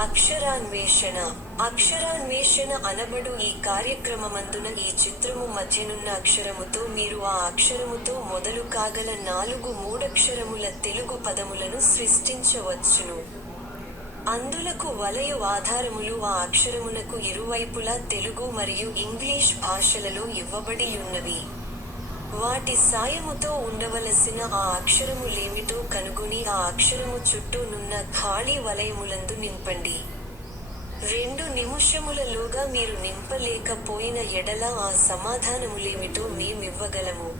అక్షరాన్వేషణ. అక్షరాన్వేషణ అనబడు ఈ కార్యక్రమమందున ఈ చిత్రము మధ్యనున్న అక్షరముతో మీరు ఆ అక్షరముతో మొదలు కాగల 4 మూడక్షరముల తెలుగు పదములను సృష్టించవచ్చును. అందులకు వలయు ఆధారములు ఆ అక్షరమునకు ఇరువైపులా తెలుగు మరియు ఇంగ్లీష్ భాషలలో ఇవ్వబడియున్నవి. వాటి సాయముతో ఉండవలసిన ఆ అక్షరములేమిటో కనుగొని ఆ అక్షరము చుట్టూ నున్న ఖాళీ వలయములందు నింపండి. 2 నిముషములలోగా మీరు నింపలేకపోయిన ఎడల ఆ సమాధానములేమిటో మేమివ్వగలము.